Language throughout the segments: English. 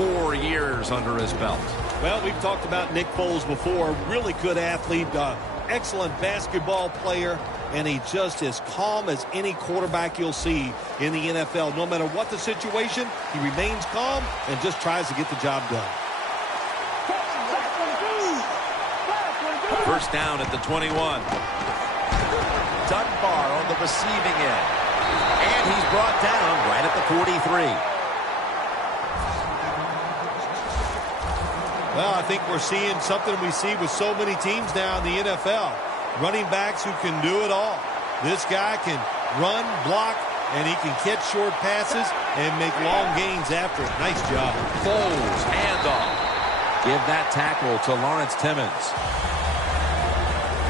4 years under his belt. Well, we've talked about Nick Foles before. Really good athlete, excellent basketball player, and he just as calm as any quarterback you'll see in the NFL. No matter what the situation, he remains calm and just tries to get the job done. First down at the 21. Dunbar on the receiving end. And he's brought down right at the 43. Well, I think we're seeing something we see with so many teams now in the NFL. Running backs who can do it all. This guy can run, block, and he can catch short passes and make long gains after it. Nice job. Foles, handoff. Give that tackle to Lawrence Timmons.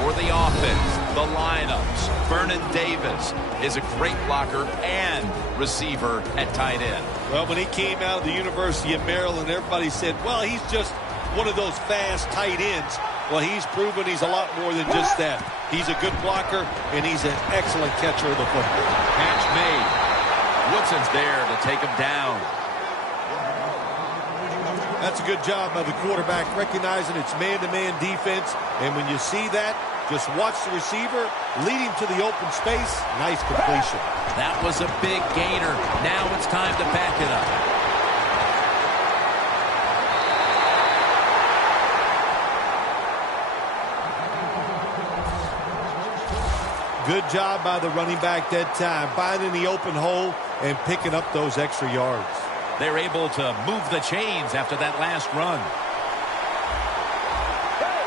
For the offense, the lineups, Vernon Davis is a great blocker and receiver at tight end. Well, when he came out of the University of Maryland, everybody said, well, he's just one of those fast tight ends. Well, he's proven he's a lot more than just that. He's a good blocker, and he's an excellent catcher of the football. Catch made. Woodson's there to take him down. That's a good job by the quarterback, recognizing it's man-to-man defense. And when you see that, just watch the receiver, lead him to the open space. Nice completion. That was a big gainer. Now it's time to back it up. Good job by the running back that time, finding the open hole and picking up those extra yards. They're able to move the chains after that last run.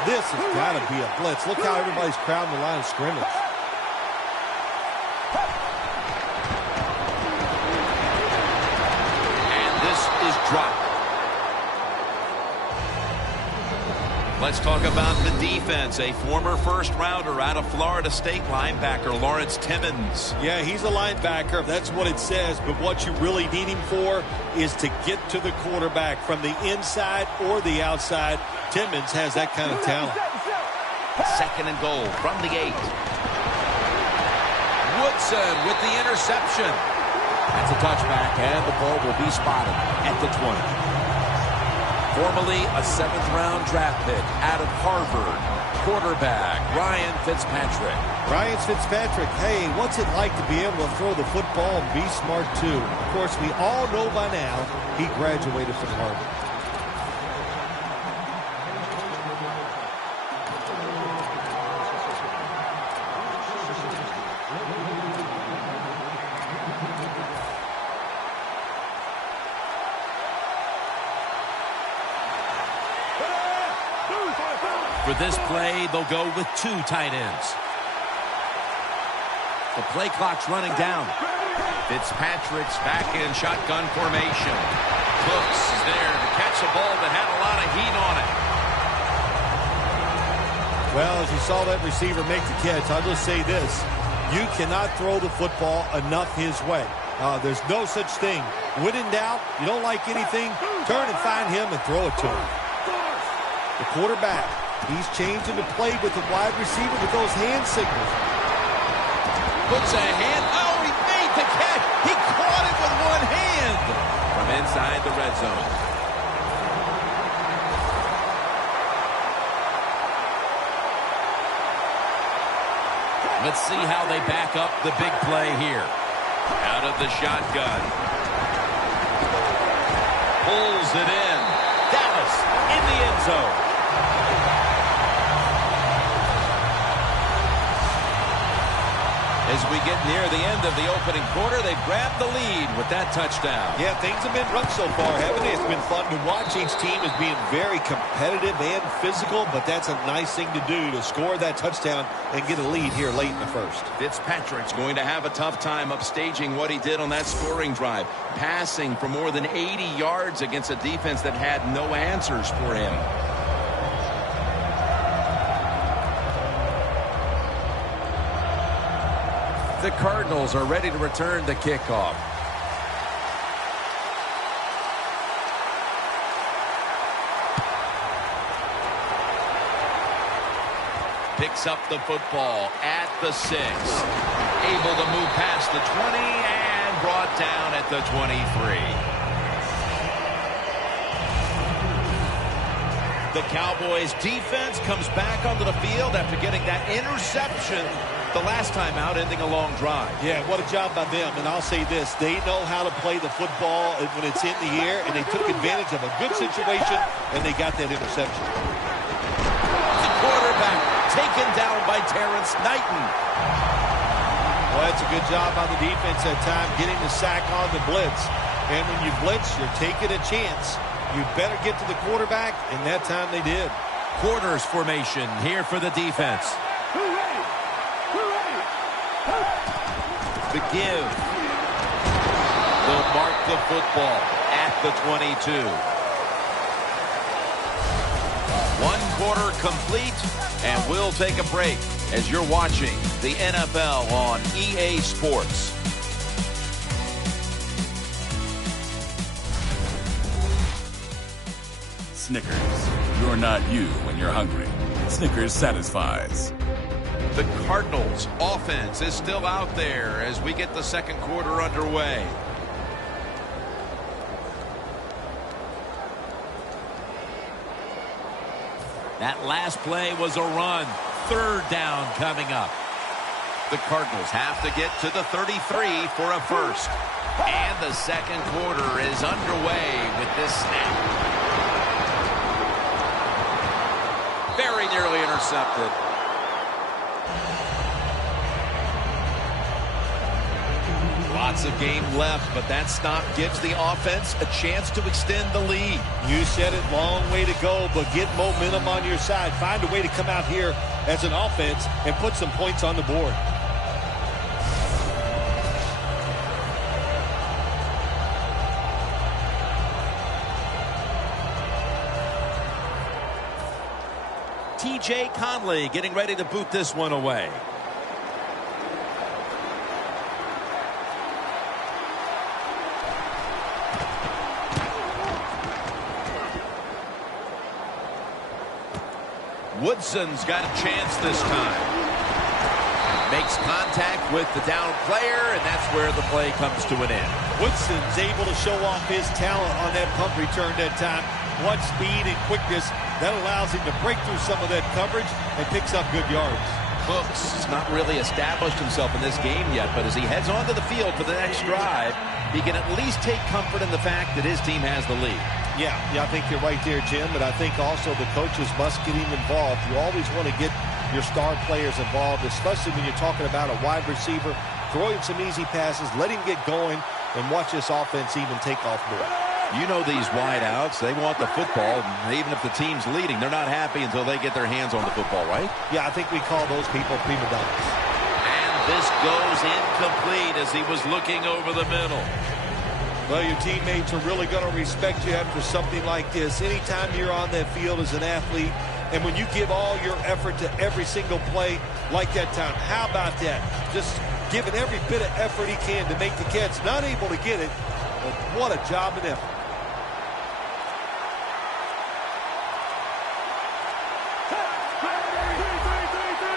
This has got to be a blitz. Look how everybody's crowding the line of scrimmage. And this is dropped. Let's talk about the defense. A former first-rounder out of Florida State, linebacker Lawrence Timmons. Yeah, he's a linebacker. That's what it says. But what you really need him for is to get to the quarterback from the inside or the outside. Timmons has that kind of talent. Second and goal from the 8. Woodson with the interception. That's a touchback, and the ball will be spotted at the 20. Formerly a 7th-round draft pick out of Harvard, quarterback Ryan Fitzpatrick. Ryan Fitzpatrick, hey, what's it like to be able to throw the football and be smart, too? Of course, we all know by now he graduated from Harvard. For this play, they'll go with 2 tight ends. The play clock's running down. Fitzpatrick's back in shotgun formation. Cooks is there to catch a ball that had a lot of heat on it. Well, as you saw that receiver make the catch, I'll just say this. You cannot throw the football enough his way. There's no such thing. When in doubt, you don't like anything, turn and find him and throw it to him. The quarterback, he's changing the play with the wide receiver with those hand signals. Puts a hand. Oh, he made the catch. He caught it with one hand from inside the red zone. Let's see how they back up the big play here. Out of the shotgun. Pulls it in. Dallas in the end zone. As we get near the end of the opening quarter, they've grabbed the lead with that touchdown. Yeah, things have been rough so far, haven't they? It's been fun to watch. Each team is being very competitive and physical, but that's a nice thing to do, to score that touchdown and get a lead here late in the first. Fitzpatrick's going to have a tough time upstaging what he did on that scoring drive, passing for more than 80 yards against a defense that had no answers for him. The Cardinals are ready to return the kickoff. Picks up the football at the 6. Able to move past the 20 and brought down at the 23. The Cowboys defense comes back onto the field after getting that interception the last time out, ending a long drive. Yeah, what a job by them. And I'll say this, they know how to play the football when it's in the air, and they took advantage of a good situation, and they got that interception. The quarterback taken down by Terrence Knighton. Well, that's a good job by the defense that time, getting the sack on the blitz. And when you blitz, you're taking a chance. You better get to the quarterback, and that time they did. Quarters formation here for the defense. The give. They'll mark the football at the 22. 1 quarter complete, and we'll take a break as you're watching the NFL on EA Sports. Snickers, you're not you when you're hungry. Snickers satisfies. The Cardinals' offense is still out there as we get the second quarter underway. That last play was a run. 3rd down coming up. The Cardinals have to get to the 33 for a first. And the second quarter is underway with this snap. Very nearly intercepted. Lots of game left, but that stop gives the offense a chance to extend the lead. You said it, long way to go, but get momentum on your side. Find a way to come out here as an offense and put some points on the board. T.J. Conley getting ready to boot this one away. Woodson's got a chance this time. Makes contact with the down player, and that's where the play comes to an end. Woodson's able to show off his talent on that punt return that time. What speed and quickness that allows him to break through some of that coverage and picks up good yards. Cooks has not really established himself in this game yet, but as he heads onto the field for the next drive, he can at least take comfort in the fact that his team has the lead. Yeah, I think you're right there, Jim, but I think also the coaches must get him involved. You always want to get your star players involved, especially when you're talking about a wide receiver. Throw him some easy passes, let him get going, and watch this offense even take off more. You know these wideouts, they want the football, and even if the team's leading, they're not happy until they get their hands on the football, right? Yeah, I think we call those people prima donnas. And this goes incomplete as he was looking over the middle. Well, your teammates are really going to respect you after something like this. Anytime you're on that field as an athlete, and when you give all your effort to every single play like that time, how about that? Just giving every bit of effort he can to make the catch. Not able to get it, but what a job and effort.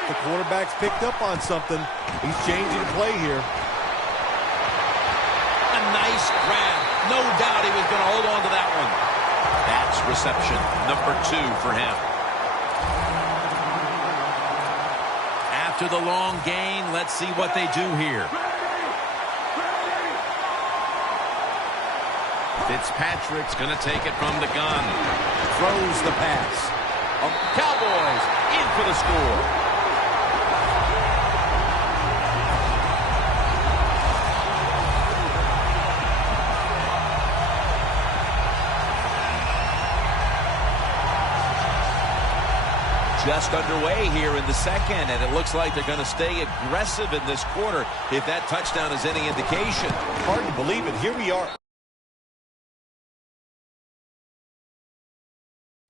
The quarterback's picked up on something. He's changing the play here. A nice grab. No doubt he was going to hold on to that one. That's reception number 2 for him. After the long gain, let's see what they do here. Fitzpatrick's going to take it from the gun. Throws the pass. Cowboys in for the score. Just underway here in the second, and it looks like they're going to stay aggressive in this quarter if that touchdown is any indication. Hard to believe it. Here we are.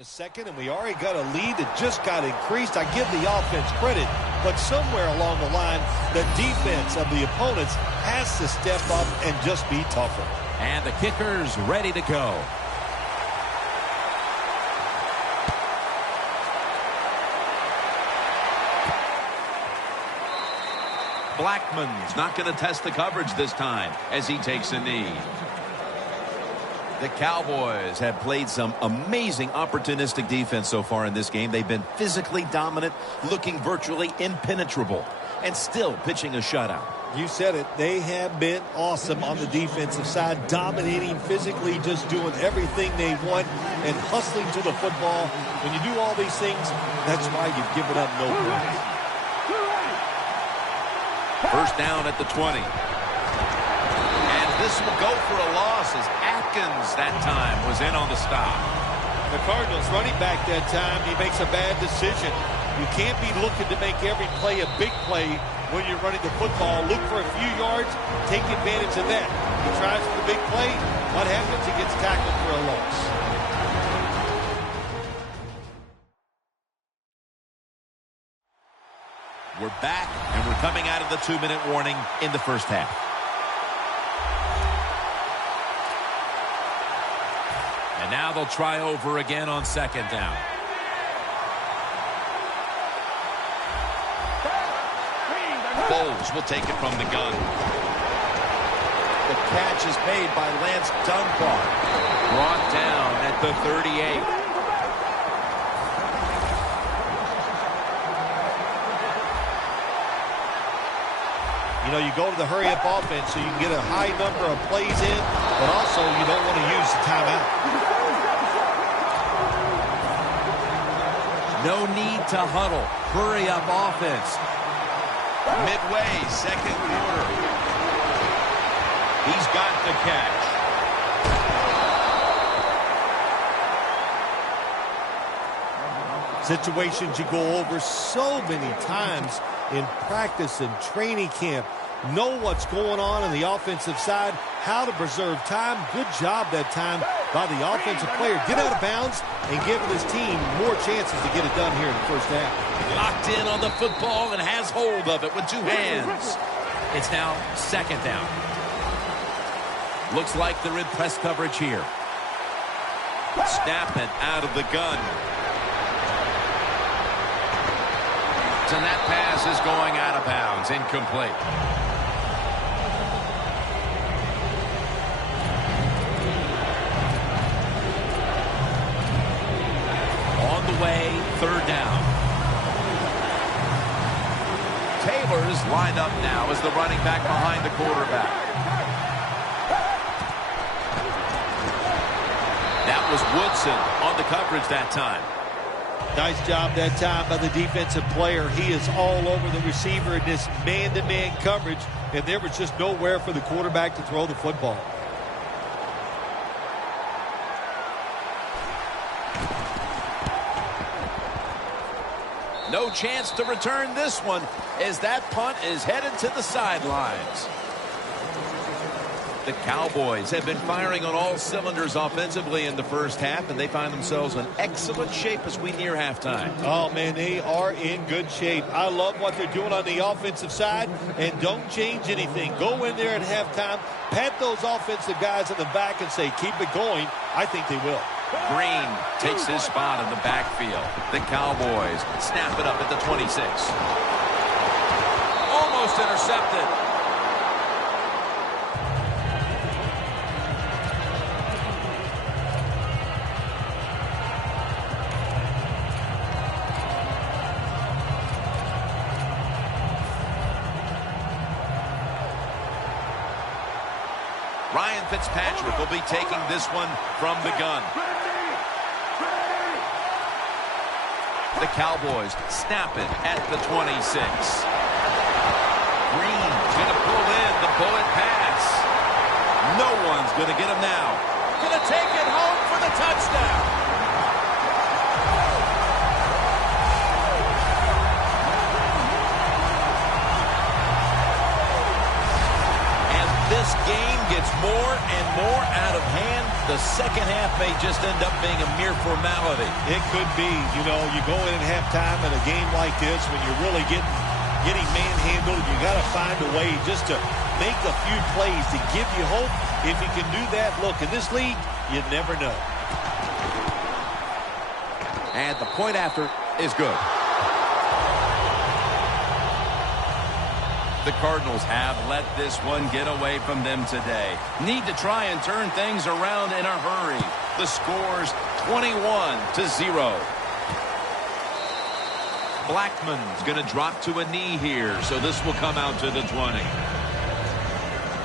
A second, and we already got a lead that just got increased. I give the offense credit, but somewhere along the line, the defense of the opponents has to step up and just be tougher. And the kicker's ready to go. Blackman's not going to test the coverage this time as he takes a knee. The Cowboys have played some amazing opportunistic defense so far in this game. They've been physically dominant, looking virtually impenetrable, and still pitching a shutout. You said it. They have been awesome on the defensive side, dominating physically, just doing everything they want and hustling to the football. When you do all these things, that's why you've given up no points. First down at the 20. And this will go for a loss as Atkins that time was in on the stop. The Cardinals running back that time, he makes a bad decision. You can't be looking to make every play a big play when you're running the football. Look for a few yards, take advantage of that. He tries for the big play. What happens? He gets tackled for a loss. We're back, and we're coming out of the 2-minute warning in the first half. And now they'll try over again on second down. Bowles will take it from the gun. The catch is made by Lance Dunbar. Brought down at the 38. You know, you go to the hurry-up offense so you can get a high number of plays in, but also you don't want to use the timeout. No need to huddle. Hurry-up offense. Midway, second quarter. He's got the catch. Situations you go over so many times in practice and training camp. Know what's going on the offensive side, how to preserve time. Good job that time by the offensive player. Get out of bounds and give his team more chances to get it done here in the first half. Locked in on the football and has hold of it with two hands. It's now second down. Looks like they're in press coverage here. Snapping out of the gun. And that pass is going out of bounds. Incomplete. On the way, third down. Taylor's lined up now as the running back behind the quarterback. That was Woodson on the coverage that time. Nice job that time by the defensive player. He is all over the receiver in this man-to-man coverage, and there was just nowhere for the quarterback to throw the football. No chance to return this one as that punt is headed to the sidelines. The Cowboys have been firing on all cylinders offensively in the first half, and they find themselves in excellent shape as we near halftime. Oh, man, they are in good shape. I love what they're doing on the offensive side, and don't change anything. Go in there at halftime, pat those offensive guys in the back and say, keep it going. I think they will. Green takes his spot in the backfield. The Cowboys snap it up at the 26. Almost intercepted. Ryan Fitzpatrick will be taking this one from the gun. The Cowboys snap it at the 26. Green going to pull in the bullet pass. No one's going to get him now. Going to take it home for the touchdown. This game gets more and more out of hand. The second half may just end up being a mere formality. It could be. You know, you go in at halftime in a game like this when you're really getting manhandled. You got to find a way just to make a few plays to give you hope. If you can do that, look, in this league, you never know. And the point after is good. The Cardinals have let this one get away from them today. Need to try and turn things around in a hurry. The score's 21-0. Blackman's going to drop to a knee here, so this will come out to the 20.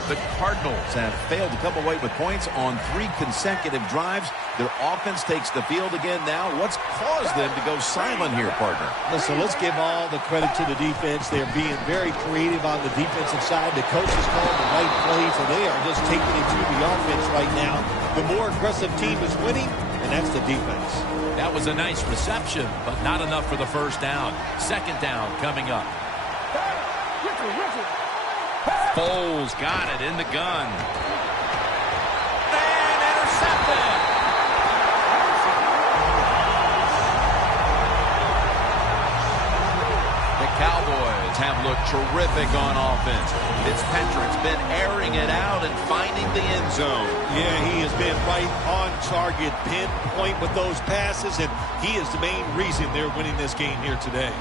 The Cardinals have failed to come away with points on 3 consecutive drives. Their offense takes the field again now. What's caused them to go silent here, partner? Listen, let's give all the credit to the defense. They're being very creative on the defensive side. The coaches called the right plays, and they are just taking it to the offense right now. The more aggressive team is winning, and that's the defense. That was a nice reception, but not enough for the first down. Second down coming up. Foles got it in the gun. And intercepted. The Cowboys have looked terrific on offense. Fitzpatrick's been airing it out and finding the end zone. Yeah, he has been right on target, pinpoint with those passes, and he is the main reason they're winning this game here today.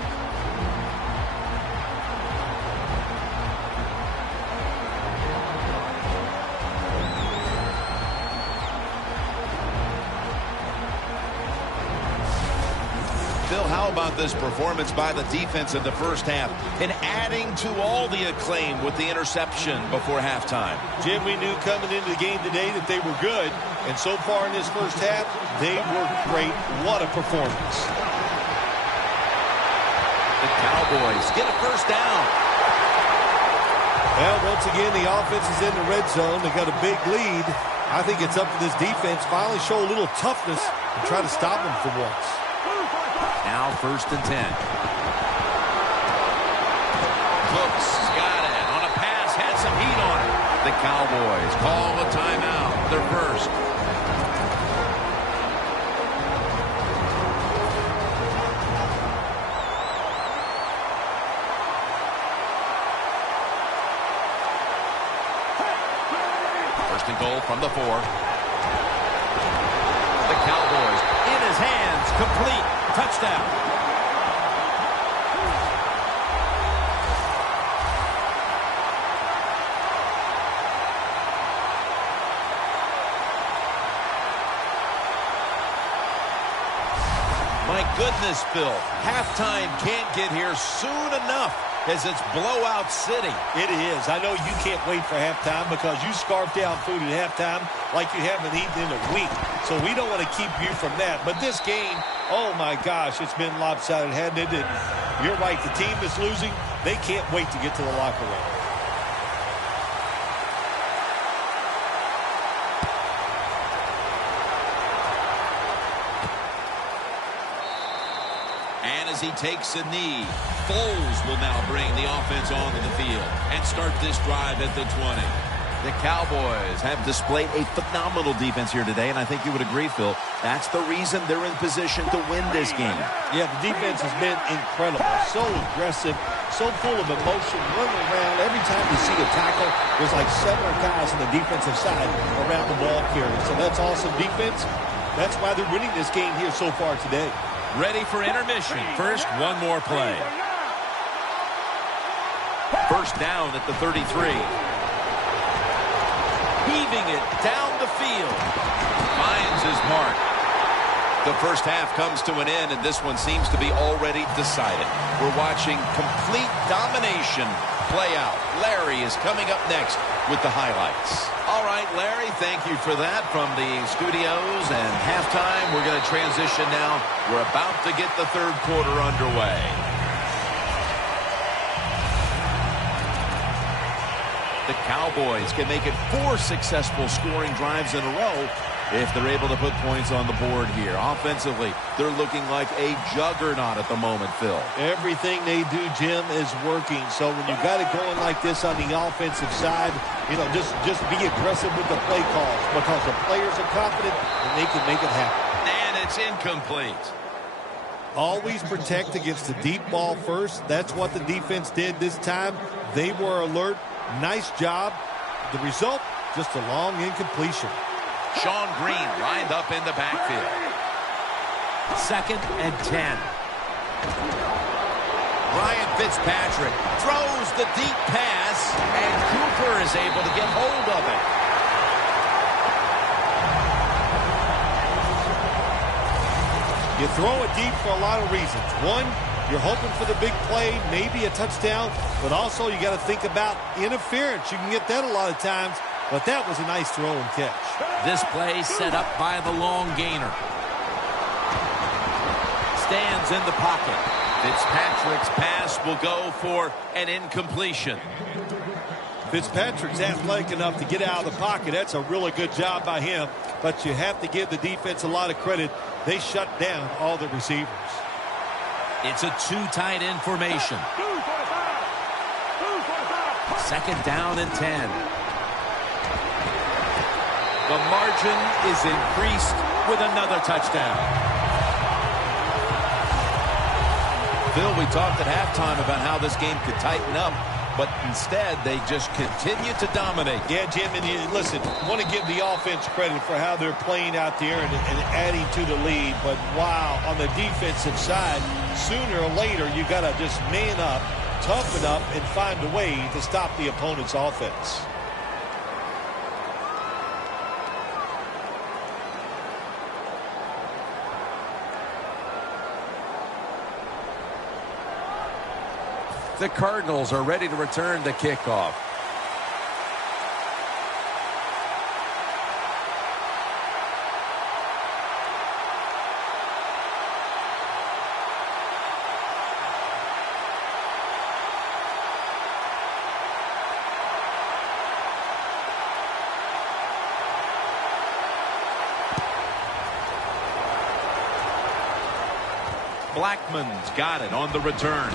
Phil, how about this performance by the defense in the first half and adding to all the acclaim with the interception before halftime? Jim, we knew coming into the game today that they were good, and so far in this first half, they were great. What a performance. The Cowboys get a first down. Well, once again, the offense is in the red zone. They got a big lead. I think it's up to this defense finally show a little toughness and try to stop them for once. Now 1st and 10. Cooks got it on a pass, had some heat on it. The Cowboys call a timeout. Their first. First and goal from the 4. The Cowboys in his hands, complete. Touchdown. My goodness, Phil. Halftime can't get here soon enough as it's blowout city. It is. I know you can't wait for halftime because you scarf down food at halftime like you haven't eaten in a week. So we don't want to keep you from that. But this game, oh my gosh, it's been lopsided, hasn't it? And you're right, the team that's losing, they can't wait to get to the locker room. And as he takes a knee, Foles will now bring the offense onto the field and start this drive at the 20. The Cowboys have displayed a phenomenal defense here today, and I think you would agree, Phil, that's the reason they're in position to win this game. Yeah, the defense has been incredible, so aggressive, so full of emotion, running around. Every time you see a tackle, there's like 7 guys on the defensive side around the ball carrier. So that's awesome defense. That's why they're winning this game here so far today. Ready for intermission. First, one more play. First down at the 33. Heaving it down the field. Finds his mark. The first half comes to an end, and this one seems to be already decided. We're watching complete domination play out. Larry is coming up next with the highlights. All right, Larry, thank you for that from the studios. And halftime, we're going to transition now. We're about to get the third quarter underway. The Cowboys can make it 4 successful scoring drives in a row if they're able to put points on the board here. Offensively, they're looking like a juggernaut at the moment, Phil. Everything they do, Jim, is working. So when you got it going like this on the offensive side, you know, just be aggressive with the play calls because the players are confident and they can make it happen. And it's incomplete. Always protect against the deep ball first. That's what the defense did this time. They were alert. Nice job. The result, just a long incompletion. Sean Green lined up in the backfield. 2nd and 10. Ryan Fitzpatrick throws the deep pass, and Cooper is able to get hold of it. You throw it deep for a lot of reasons. One, you're hoping for the big play, maybe a touchdown, but also you got to think about interference. You can get that a lot of times, but that was a nice throw and catch. This play set up by the long gainer. Stands in the pocket. Fitzpatrick's pass will go for an incompletion. Fitzpatrick's athletic enough to get out of the pocket. That's a really good job by him, but you have to give the defense a lot of credit. They shut down all the receivers. It's a two tight end formation. Second down and 10. The margin is increased with another touchdown. Phil, we talked at halftime about how this game could tighten up, but instead they just continue to dominate. Yeah, Jim, and listen, I want to give the offense credit for how they're playing out there and adding to the lead, but wow, on the defensive side, sooner or later you got to just man up, toughen up, and find a way to stop the opponent's offense. The Cardinals are ready to return the kickoff. Blackman's got it on the return.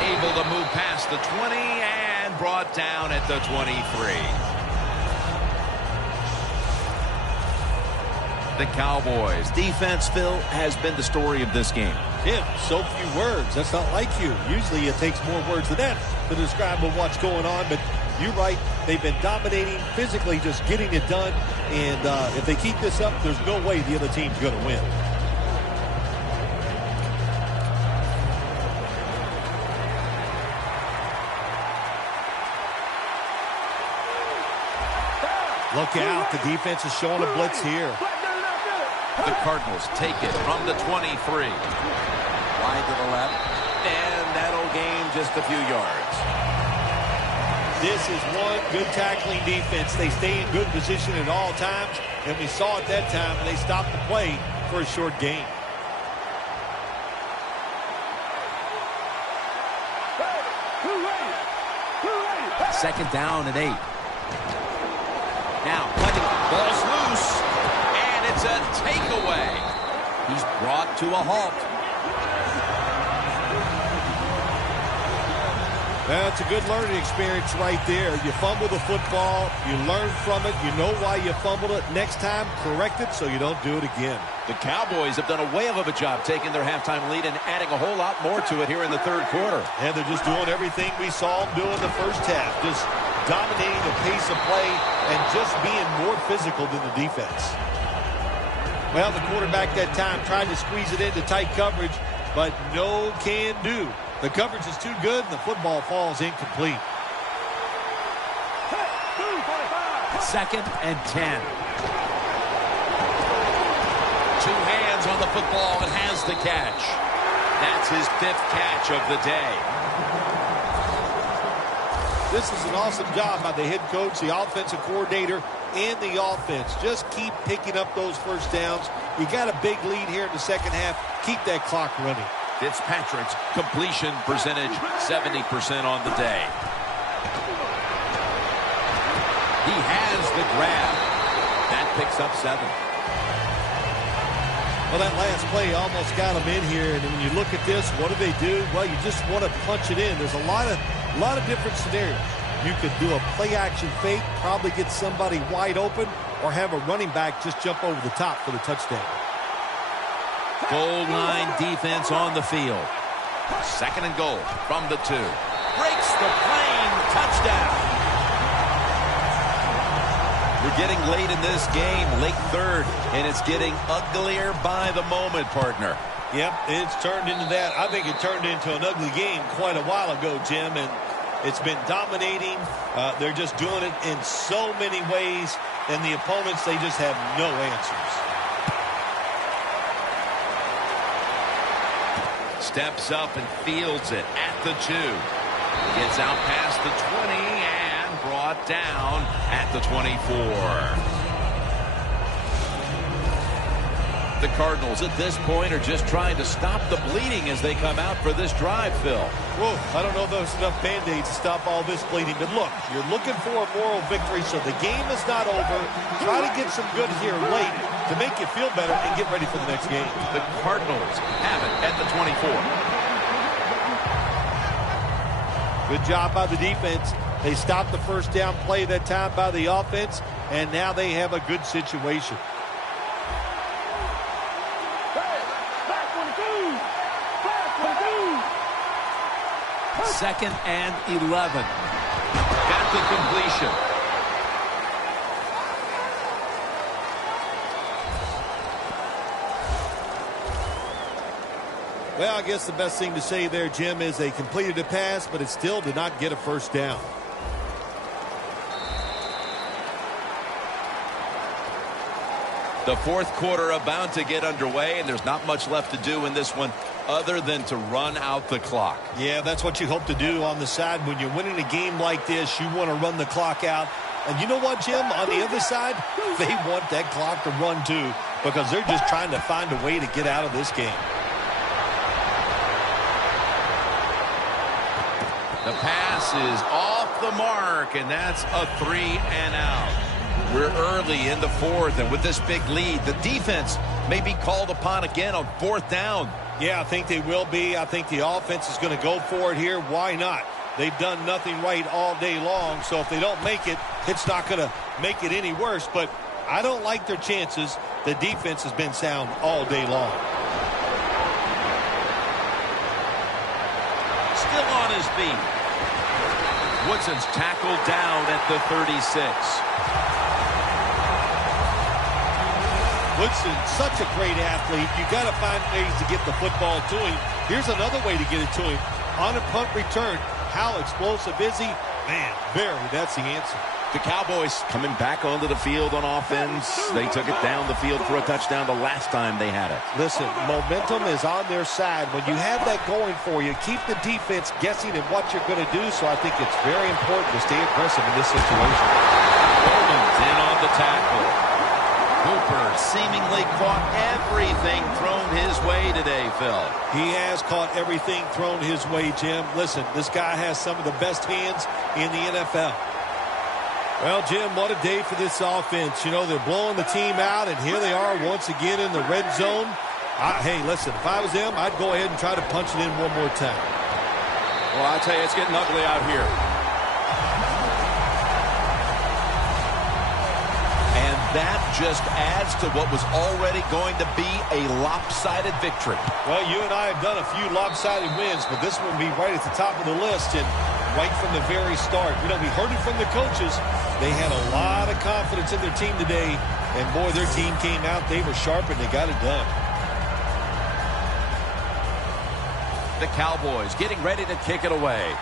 Able to move past the 20 and brought down at the 23. The Cowboys defense, Phil, has been the story of this game. Jim, so few words. That's not like you. Usually it takes more words than that to describe what's going on, but you're right. They've been dominating, physically just getting it done, and if they keep this up, there's no way the other team's going to win. Look out. The defense is showing a blitz here. The Cardinals take it from the 23. Wide to the left. And that'll gain just a few yards. This is one good tackling defense. They stay in good position at all times. And we saw at that time they stopped the play for a short gain. Second down and 8. Now, cutting, ball's loose, and it's a takeaway. He's brought to a halt. That's a good learning experience right there. You fumble the football, you learn from it, you know why you fumbled it. Next time, correct it so you don't do it again. The Cowboys have done a whale of a job taking their halftime lead and adding a whole lot more to it here in the third quarter. And they're just doing everything we saw them do in the first half. Just dominating the pace of play and just being more physical than the defense. Well, the quarterback that time tried to squeeze it into tight coverage, but no can do. The coverage is too good, and the football falls incomplete. Second and 10. Two hands on the football and has the catch. That's his 5th catch of the day. This is an awesome job by the head coach, the offensive coordinator, and the offense. Just keep picking up those first downs. You got a big lead here in the second half. Keep that clock running. Fitzpatrick's completion percentage 70% on the day. He has the grab. That picks up 7. Well, that last play almost got them in here. And when you look at this, what do they do? Well, you just want to punch it in. There's a lot of different scenarios. You could do a play-action fake, probably get somebody wide open, or have a running back just jump over the top for the touchdown. Goal line defense on the field. Second and goal from the 2. Breaks the plane. Touchdown. We're getting late in this game, late third, and it's getting uglier by the moment, partner. Yep, it's turned into that. I think it turned into an ugly game quite a while ago, Jim, and it's been dominating. They're just doing it in so many ways, and the opponents, they just have no answers. Steps up and fields it at the 2. Gets out past the 20 and brought down at the 24. The Cardinals at this point are just trying to stop the bleeding as they come out for this drive, Phil. Whoa, I don't know if there's enough Band-Aids to stop all this bleeding, but look, you're looking for a moral victory, so the game is not over. Try to get some good here late to make you feel better and get ready for the next game. The Cardinals have it at the 24. Good job by the defense. They stopped the first down play that time by the offense, and now they have a good situation. Second and 11. Got the completion. Well, I guess the best thing to say there, Jim, is they completed a pass, but it still did not get a first down. The fourth quarter about to get underway, and there's not much left to do in this one other than to run out the clock. Yeah, that's what you hope to do on the side. When you're winning a game like this, you want to run the clock out. And you know what, Jim? On the other side, they want that clock to run too, because they're just trying to find a way to get out of this game. The pass is off the mark, and that's a 3 and out. We're early in the fourth, and with this big lead, the defense may be called upon again on fourth down. Yeah, I think they will be. I think the offense is going to go for it here. Why not? They've done nothing right all day long, so if they don't make it, it's not going to make it any worse. But I don't like their chances. The defense has been sound all day long. Still on his feet. Woodson's tackled down at the 36. Woodson, such a great athlete. You got to find ways to get the football to him. Here's another way to get it to him. On a punt return, how explosive is he? Man, that's the answer. The Cowboys coming back onto the field on offense. They took it down the field for a touchdown the last time they had it. Listen, momentum is on their side. When you have that going for you, keep the defense guessing at what you're going to do. So I think it's very important to stay aggressive in this situation. Bowman's in on the tackle. Cooper seemingly caught everything thrown his way today, Phil. He has caught everything thrown his way, Jim. Listen, this guy has some of the best hands in the NFL. Well, Jim, what a day for this offense. You know, they're blowing the team out, and here they are once again in the red zone. Hey, listen, if I was them, I'd go ahead and try to punch it in one more time. Well, I tell you, it's getting ugly out here. That just adds to what was already going to be a lopsided victory. Well, you and I have done a few lopsided wins, but this one will be right at the top of the list and right from the very start. You know, we heard it from the coaches. They had a lot of confidence in their team today, and boy, their team came out. They were sharp, and they got it done. The Cowboys getting ready to kick it away.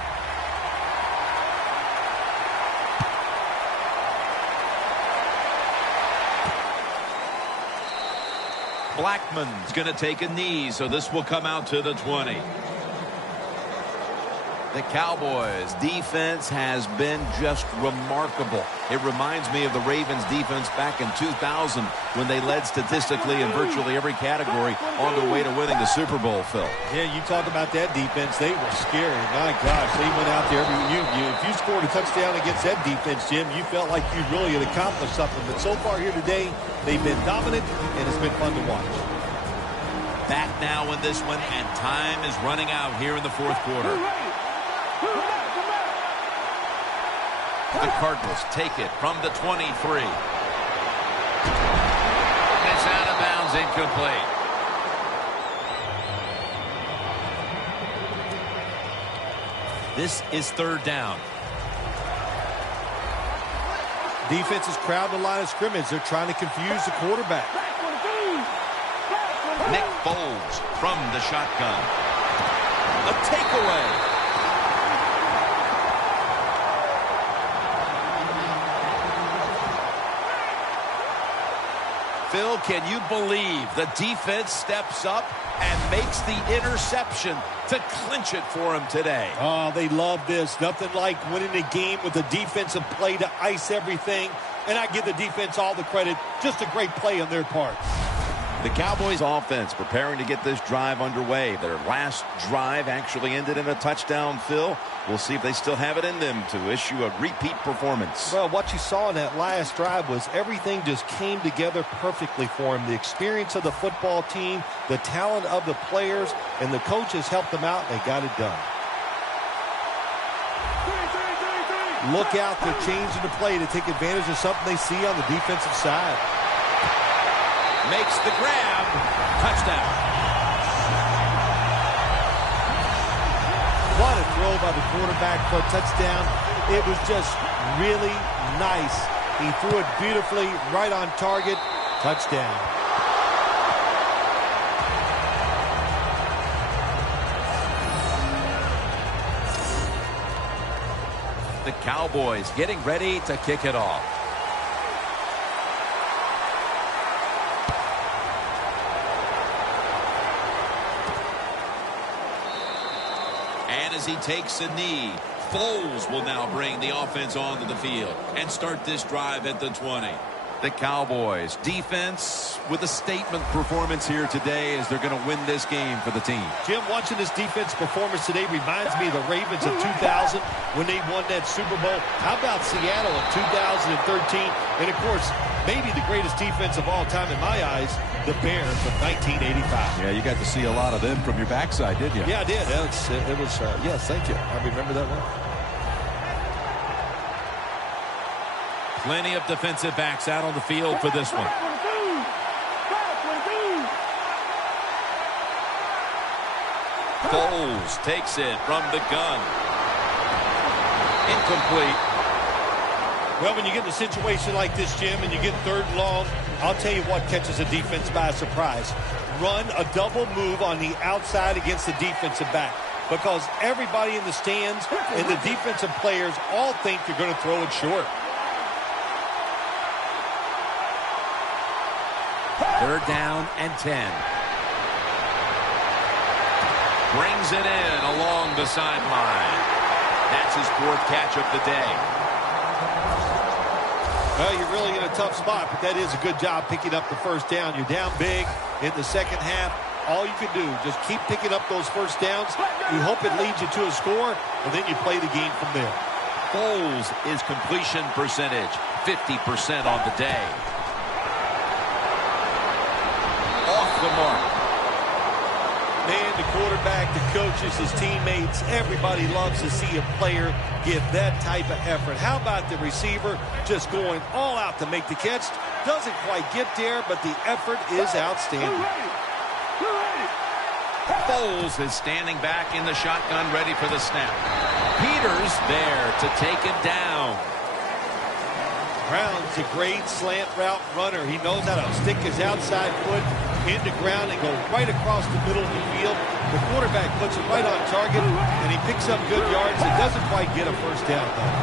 Blackman's going to take a knee, so this will come out to the 20. The Cowboys' defense has been just remarkable. It reminds me of the Ravens' defense back in 2000 when they led statistically in virtually every category on their way to winning the Super Bowl, Phil. Yeah, you talk about that defense. They were scary. My gosh, they went out there. If you scored a touchdown against that defense, Jim, you felt like you really had accomplished something. But so far here today, they've been dominant, and it's been fun to watch. Back now in this one, and time is running out here in the fourth quarter. The Cardinals take it from the 23. It's out of bounds, incomplete. This is third down. Defense is crowding the line of scrimmage. They're trying to confuse the quarterback. Nick Foles from the shotgun. A takeaway. Phil, can you believe the defense steps up and makes the interception to clinch it for him today? Oh, they love this. Nothing like winning a game with a defensive play to ice everything. And I give the defense all the credit. Just a great play on their part. The Cowboys offense preparing to get this drive underway. Their last drive actually ended in a touchdown, Phil. We'll see if they still have it in them to issue a repeat performance. Well, what you saw in that last drive was everything just came together perfectly for him. The experience of the football team, the talent of the players, and the coaches helped them out. They got it done. Look out, they're changing the play to take advantage of something they see on the defensive side. Makes the grab. Touchdown. What a throw by the quarterback for a touchdown. It was just really nice. He threw it beautifully, right on target. Touchdown. The Cowboys getting ready to kick it off. And as he takes a knee, Foles will now bring the offense onto the field and start this drive at the 20. The Cowboys defense with a statement performance here today as they're going to win this game for the team. Jim, watching this defense performance today reminds me of the Ravens of 2000 when they won that Super Bowl. How about Seattle in 2013? And, of course, maybe the greatest defense of all time in my eyes, the Bears of 1985. Yeah, you got to see a lot of them from your backside, didn't you? Yeah, I did. Yes, thank you. I remember that one. Plenty of defensive backs out on the field for this one. Foles takes it from the gun. Incomplete. Well, when you get in a situation like this, Jim, and you get third and long, I'll tell you what catches a defense by surprise. Run a double move on the outside against the defensive back. Because everybody in the stands and the defensive players all think you're going to throw it short. Third down and 10. Brings it in along the sideline. That's his fourth catch of the day. Well, you're really in a tough spot, but that is a good job picking up the first down. You're down big in the second half. All you can do, just keep picking up those first downs. You hope it leads you to a score, and then you play the game from there. Foles is completion percentage, 50% on the day. Off the mark. Man, the quarterback, the coaches, his teammates, everybody loves to see a player give that type of effort. How about the receiver just going all out to make the catch? Doesn't quite get there, but the effort is outstanding. Foles is standing back in the shotgun, ready for the snap. Peters there to take him down. Brown's a great slant route runner. He knows how to stick his outside foot into ground and go right across the middle of the field. The quarterback puts it right on target, and he picks up good yards. It doesn't quite get a first down, though.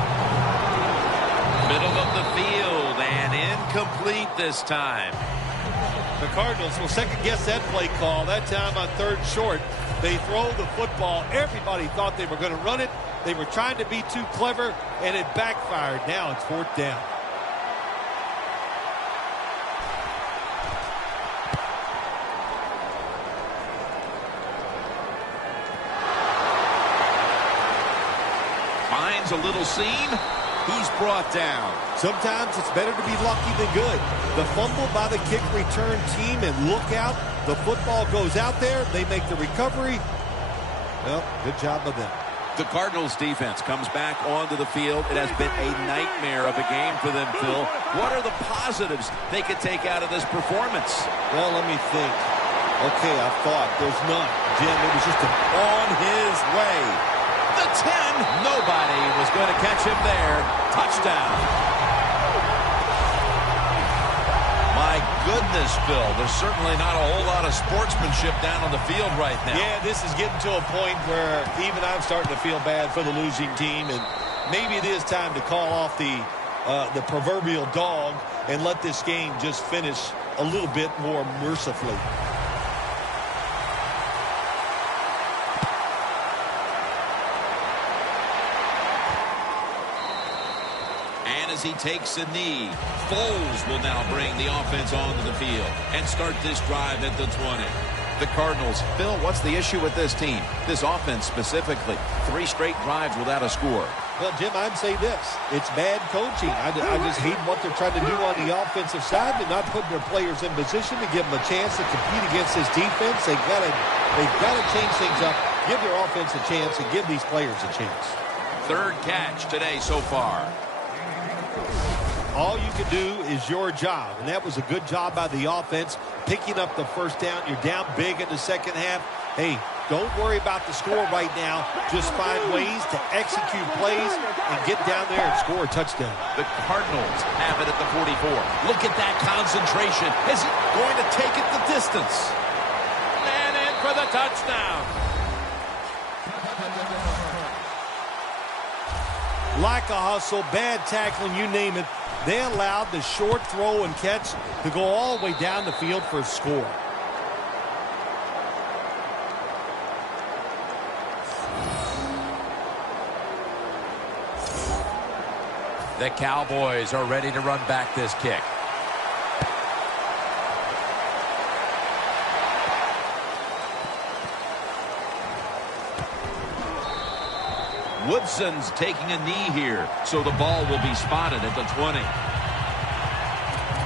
Middle of the field and incomplete this time. The Cardinals will second-guess that play call. That time on third and short, they throw the football. Everybody thought they were going to run it. They were trying to be too clever, and it backfired. Now it's fourth down. Finds a little seam. He's brought down. Sometimes it's better to be lucky than good. The fumble by the kick return team, and look out. The football goes out there. They make the recovery. Well, good job of them. The Cardinals defense comes back onto the field. It has been a nightmare of a game for them, Phil. What are the positives they could take out of this performance? Well, let me think. Okay, I thought there's none. Jim, it was just on his way. The 10. Nobody was going to catch him there. Touchdown. My goodness, Phil. There's certainly not a whole lot of sportsmanship down on the field right now. Yeah, this is getting to a point where even I'm starting to feel bad for the losing team, and maybe it is time to call off the proverbial dog and let this game just finish a little bit more mercifully. As he takes a knee, Foles will now bring the offense onto the field and start this drive at the 20. The Cardinals, Phil, what's the issue with this team? This offense specifically, 3 straight drives without a score. Well, Jim, I'd say this. It's bad coaching. I just hate what they're trying to do on the offensive side. They're not putting their players in position to give them a chance to compete against this defense. They've got to change things up, give their offense a chance, and give these players a chance. 3rd catch today so far. All you can do is your job, and that was a good job by the offense, picking up the first down. You're down big in the second half. Hey, don't worry about the score right now. Just find ways to execute plays and get down there and score a touchdown. The Cardinals have it at the 44. Look at that concentration. Is he going to take it the distance? And in for the touchdown. Like a hustle, bad tackling, you name it. They allowed the short throw and catch to go all the way down the field for a score. The Cowboys are ready to run back this kick. Woodson's taking a knee here, so the ball will be spotted at the 20.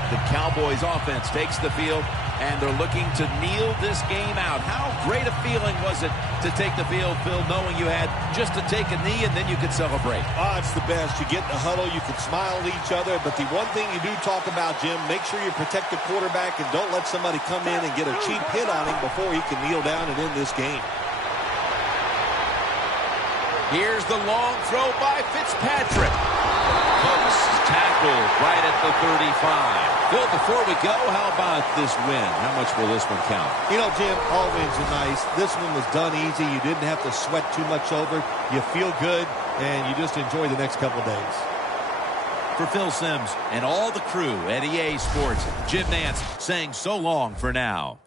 The Cowboys offense takes the field, and they're looking to kneel this game out. How great a feeling was it to take the field, Phil, knowing you had just to take a knee and then you could celebrate? Oh, it's the best. You get in the huddle, you can smile at each other, but the one thing you do talk about, Jim, make sure you protect the quarterback and don't let somebody come in and get a cheap hit on him before he can kneel down and end this game. Here's the long throw by Fitzpatrick. Close tackle right at the 35. Phil, before we go, how about this win? How much will this one count? You know, Jim, all wins are nice. This one was done easy. You didn't have to sweat too much over. You feel good, and you just enjoy the next couple of days. For Phil Simms and all the crew at EA Sports, Jim Nantz saying so long for now.